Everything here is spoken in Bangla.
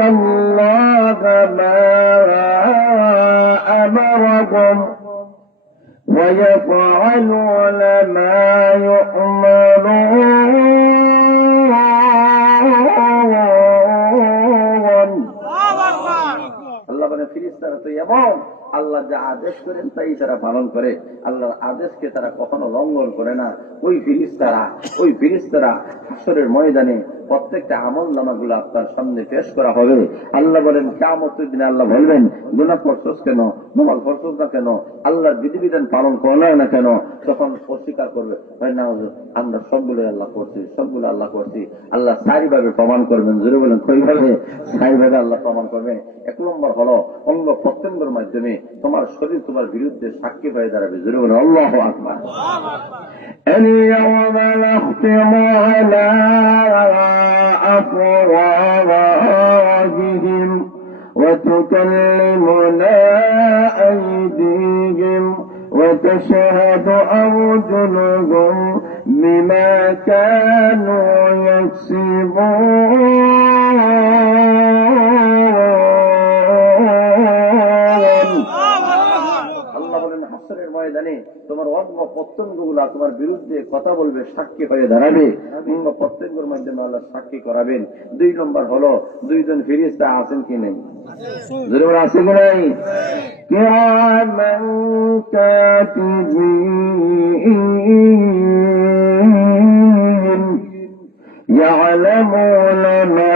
الله ما أمركم ويفعلون ما يؤمرون আল্লাহ বলেন ফেরেশতারা তো এমন আল্লাহ যা আদেশ করেন তাই তারা পালন করে, আল্লাহর আদেশকে তারা কখনো লঙ্ঘন করে না। ওই ফেরেশতারা হাসরের ময়দানে প্রত্যেকটা আমল নামাগুলো আপনার সামনে পেশ করা হবে। আল্লাহ বলেন কিয়ামতের দিনে আল্লাহ বলবেন গুনাহ করছস কেন, নামাজ পড়ছস না কেন, আল্লাহর বিধিবিধান পালন করলো না কেন? তখন অস্বীকার করবে, হয় না আমরা সবগুলো আল্লাহ করছি। আল্লাহ সারিভাবে প্রমাণ করবেন। জোরে বলেন কইভাবে? সারিভাবে আল্লাহ প্রমাণ করবেন। এক নম্বর হলো অঙ্গ প্রত্যঙ্গের মাধ্যমে তোমার শরীর তোমার বিরুদ্ধে সাক্ষী হয়ে দাঁড়াবে। জোরে বলেন আল্লাহু আকবার। اليوم نختم على أفواههم وتكلمنا أيديهم وتشهد أرجلهم بما كانوا يكسبون ময়দানে তোমার অঙ্গ প্রত্যঙ্গগুলা তোমার বিরুদ্ধে কথা বলবে, সাক্ষী হয়ে দাঁড়াবে। অঙ্গ প্রত্যঙ্গের মাধ্যমে আল্লাহ সাক্ষী করাবেন। 2 নম্বর হলো দুইজন ফেরেশতা আছেন কি নেই? জরুর আছে কি নাই? কিরামান কাতিবিন ইয়ালামুনা মা